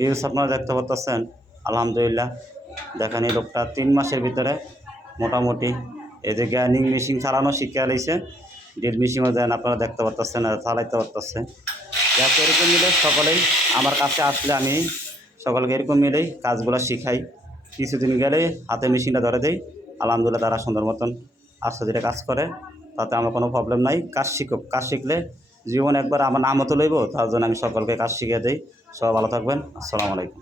Reels আপনারা দেখতে পাচ্ছেন। আলহামদুলিল্লাহ দেখেন এই লোকটা 3 মাসের ভিতরে মোটামুটি এই যে গ্রাইন্ডিং মেশিন চালানো শিখে আলাইছে, ড্রিল মেশিনও দেন আপনারা দেখতে পাচ্ছেন আর চালাইতে পারতেছে। যাতে এরকম মিলে সকলেই আমার কাছে আসলে আমি সকলকে এরকম মিলেই কাজগুলো শিখাই। কিছুদিন গেলেই হাতে মেশিনটা ধরে দেই, আলহামদুলিল্লাহ তারা সুন্দর মতন আস্তে ধীরে কাজ করে, তাতে আমার কোনো প্রবলেম নাই। কাজ শিখুক, কাজ শিখলে জীবন একবার আমার নামও তো লইব, তার জন্য আমি সকলকে কাজ শিখিয়ে দিই। সবাই ভালো থাকবেন। আসসালামু আলাইকুম।